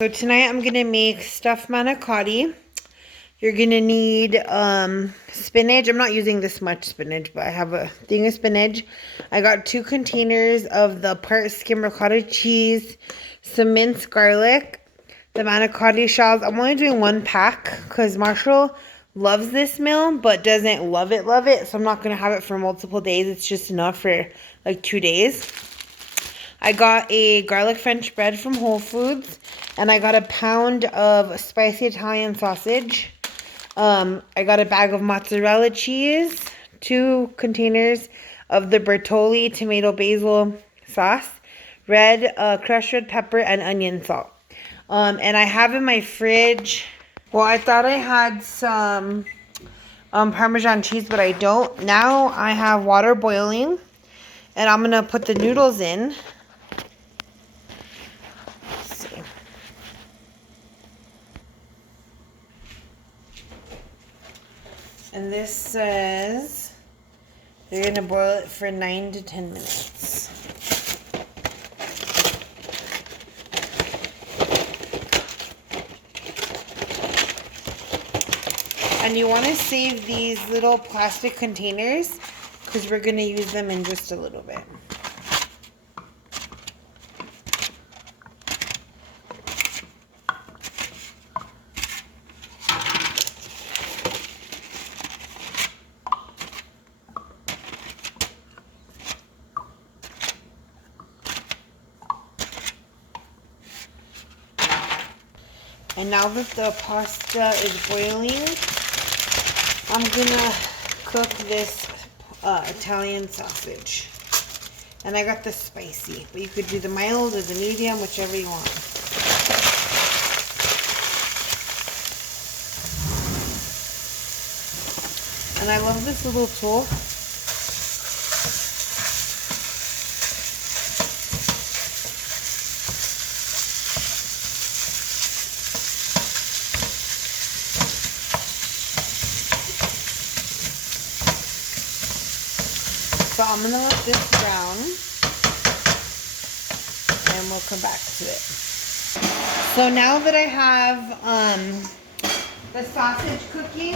So tonight I'm gonna make stuffed manicotti. You're gonna need spinach. I'm not using this much spinach, but I have a thing of spinach. I got 2 containers of the part skim ricotta cheese, some minced garlic, the manicotti shells. I'm only doing 1 pack because Marshall loves this meal but doesn't love it. So I'm not gonna have it for multiple days. It's just enough for like 2 days. I got a garlic French bread from Whole Foods, and I got a pound of spicy Italian sausage. I got a bag of mozzarella cheese, 2 containers of the Bertolli tomato basil sauce, crushed red pepper, and onion salt. And I have in my fridge, well, I thought I had some Parmesan cheese, but I don't. Now I have water boiling, and I'm going to put the noodles in. And this says they're going to boil it for 9 to 10 minutes. And you want to save these little plastic containers because we're going to use them in just a little bit. And now that the pasta is boiling, I'm gonna cook this Italian sausage. And I got the spicy, but you could do the mild or the medium, whichever you want. And I love this little tool. So I'm going to let this brown, and we'll come back to it. So now that I have the sausage cooking,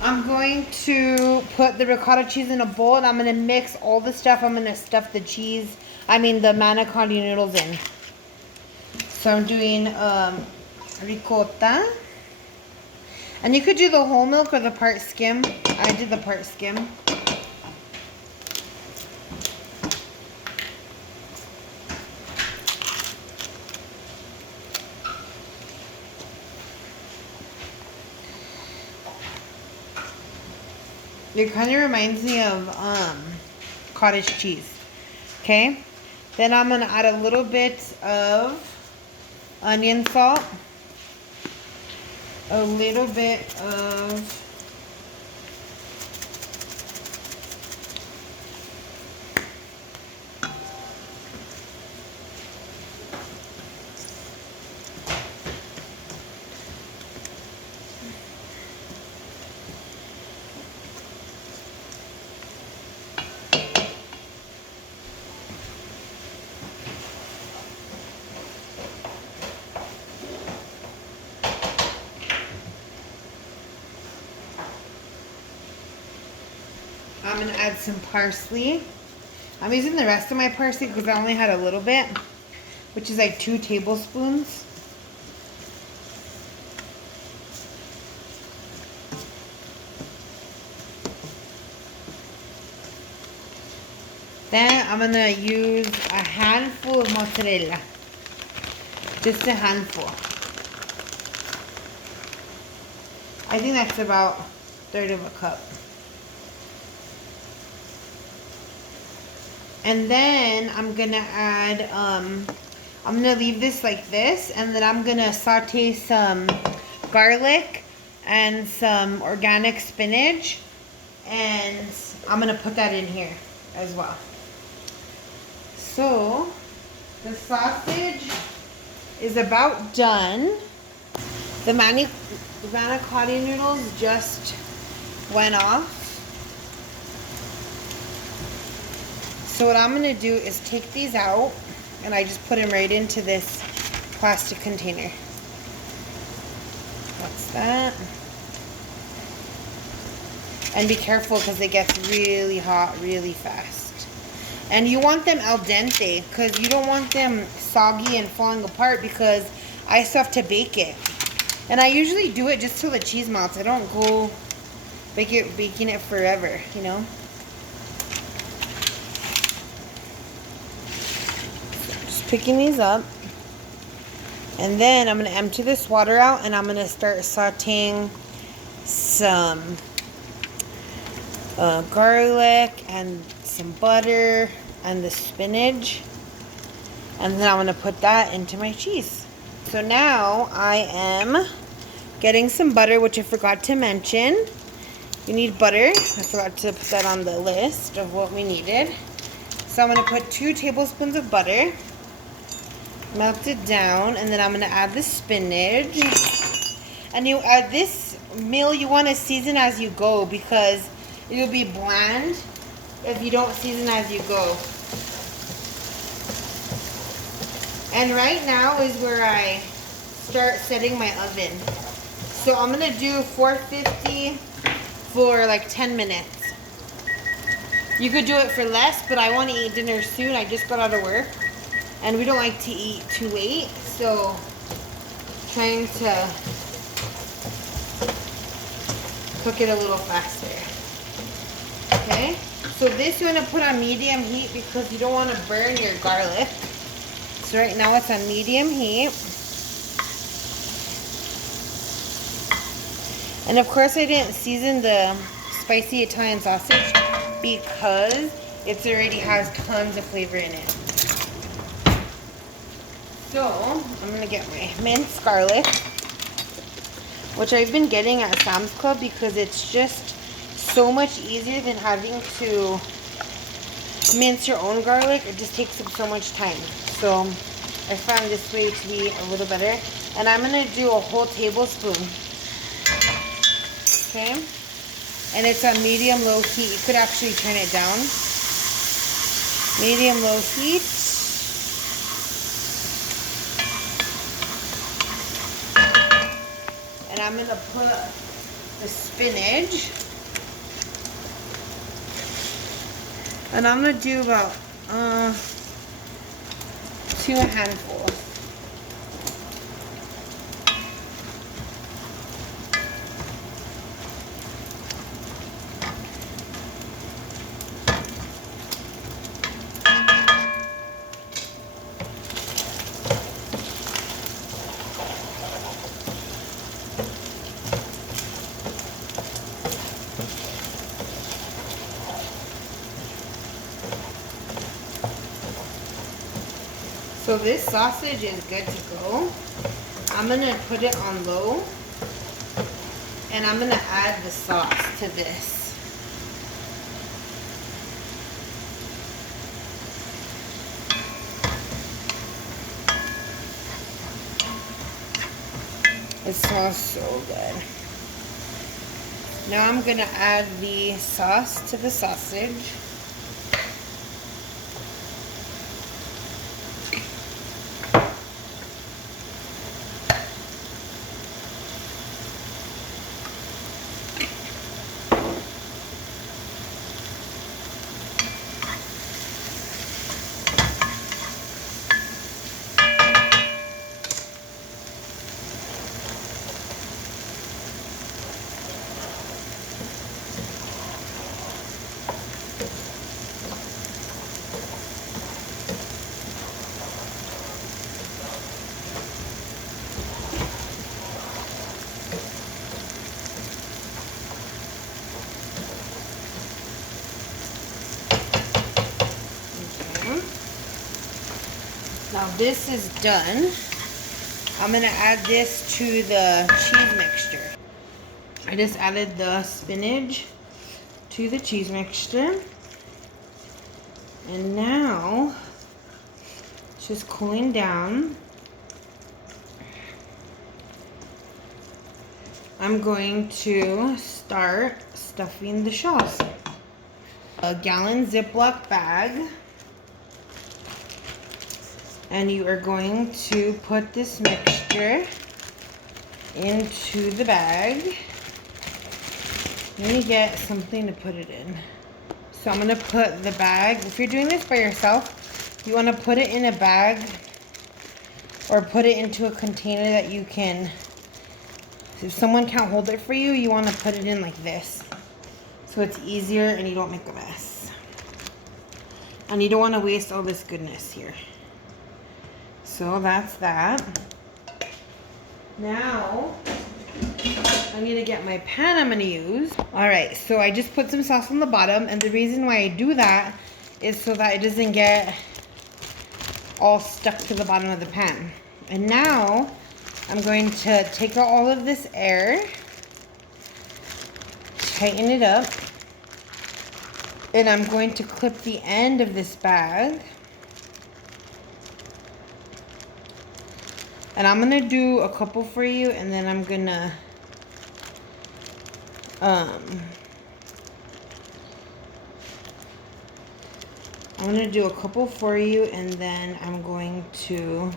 I'm going to put the ricotta cheese in a bowl, and I'm going to mix all the stuff. I'm going to stuff the the manicotti noodles in. So I'm doing ricotta. And you could do the whole milk or the part skim. I did the part skim. It kind of reminds me of cottage cheese. Okay? Then I'm going to add a little bit of onion salt. A little bit of I'm going to add some parsley. I'm using the rest of my parsley because I only had a little bit, which is like 2 tablespoons. Then I'm going to use a handful of mozzarella. Just a handful. I think that's about 1/3 of a cup. And then I'm going to add, I'm going to leave this like this, and then I'm going to saute some garlic and some organic spinach, and I'm going to put that in here as well. So, the sausage is about done. The manicotti noodles just went off. So what I'm going to do is take these out, and I just put them right into this plastic container. That's that. And be careful because it gets really hot really fast. And you want them al dente because you don't want them soggy and falling apart because I still have to bake it. And I usually do it just till the cheese melts. I don't go baking it forever, you know. So just picking these up. And then I'm going to empty this water out and I'm going to start sauteing some garlic and some butter and the spinach. And then I'm going to put that into my cheese. So now I am getting some butter, which I forgot to mention. You need butter. I forgot to put that on the list of what we needed. So I'm going to put 2 tablespoons of butter. Melt it down, and then I'm going to add the spinach. And you add this meal, you want to season as you go because it will be bland if you don't season as you go. And right now is where I start setting my oven. So I'm going to do 450 for like 10 minutes. You could do it for less, but I want to eat dinner soon. I just got out of work. And we don't like to eat too late. So trying to cook it a little faster. Okay. So this you want to put on medium heat because you don't want to burn your garlic. So right now it's on medium heat. And of course I didn't season the spicy Italian sausage because it already has tons of flavor in it. So I'm going to get my minced garlic, which I've been getting at Sam's Club because it's just so much easier than having to mince your own garlic. It just takes up so much time. So I found this way to be a little better. And I'm going to do a whole tablespoon. Okay? And it's on medium-low heat. You could actually turn it down. Medium-low heat. And I'm going to put the spinach. And I'm going to do about 2 handfuls. So this sausage is good to go. I'm going to put it on low. And I'm going to add the sauce to this. It smells so good. Now I'm going to add the sauce to the sausage. Now this is done. I'm going to add this to the cheese mixture. I just added the spinach to the cheese mixture. And now it's just cooling down. I'm going to start stuffing the shells. A gallon Ziploc bag. And you are going to put this mixture into the bag. Let me get something to put it in. So I'm gonna put the bag, if you're doing this by yourself, you wanna put it in a bag or put it into a container that you can, if someone can't hold it for you, you wanna put it in like this. So it's easier and you don't make a mess. And you don't wanna waste all this goodness here. So that's that. Now, I need to get my pan I'm gonna use. All right, so I just put some sauce on the bottom, and the reason why I do that is so that it doesn't get all stuck to the bottom of the pan. And now, I'm going to take out all of this air, tighten it up, and I'm going to clip the end of this bag. And I'm gonna do a couple for you, and then I'm gonna do a couple for you, and then I'm going to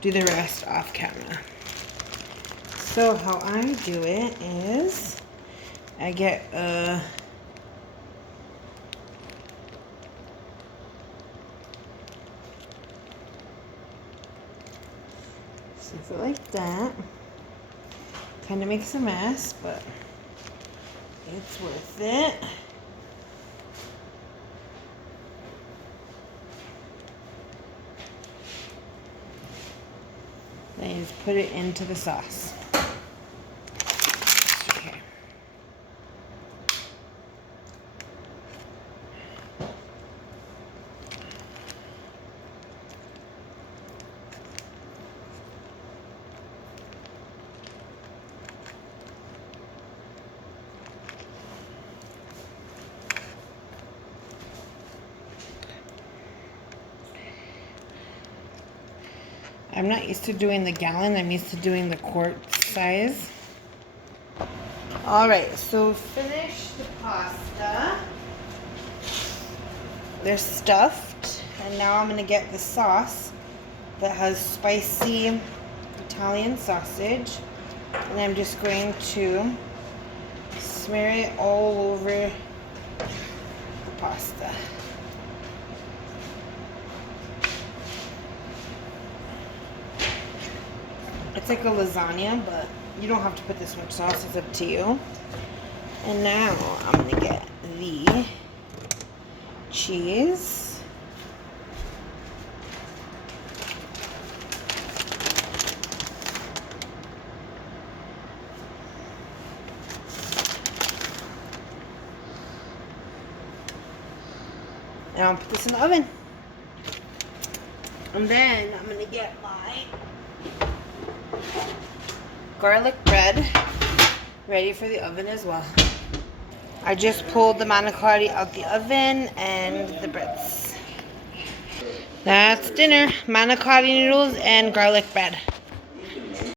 do the rest off camera. So how I do it is I get a stuff it like that. Kind of makes a mess, but it's worth it. Then you just put it into the sauce. Okay. I'm not used to doing the gallon, I'm used to doing the quart size. Alright, so finish the pasta. They're stuffed, and now I'm going to get the sauce that has spicy Italian sausage, and I'm just going to smear it all over the pasta. It's like a lasagna, but you don't have to put this much sauce, it's up to you. And now I'm gonna get the cheese. And I'll put this in the oven. And then I'm gonna get my garlic bread ready for the oven as well. I just pulled the manicotti out the oven and the breads. That's dinner. Manicotti noodles and garlic bread.